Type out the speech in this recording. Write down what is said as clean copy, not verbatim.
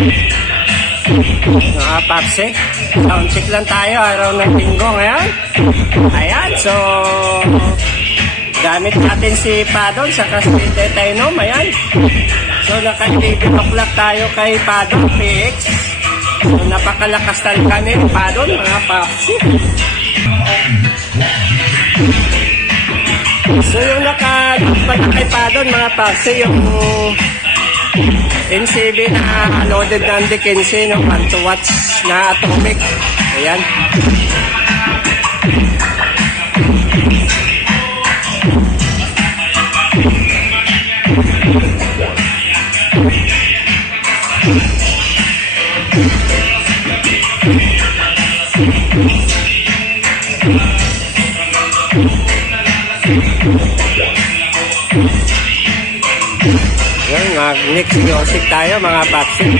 Mga papsi, sound check lang tayo araw ng linggo ngayon. Ayan, so gamit natin si Padon sa Castillo Tainom. Ayan, so naka-11 o'clock tayo kay Padon PX. So napakalakas talaga ni Padon mga papsi. So yung naka-pala kay Padon mga papsi, yung NCB na loaded ng D15 ng 1 watts na atomic. Ayan. Yan, mag-next music tayo mga papsi.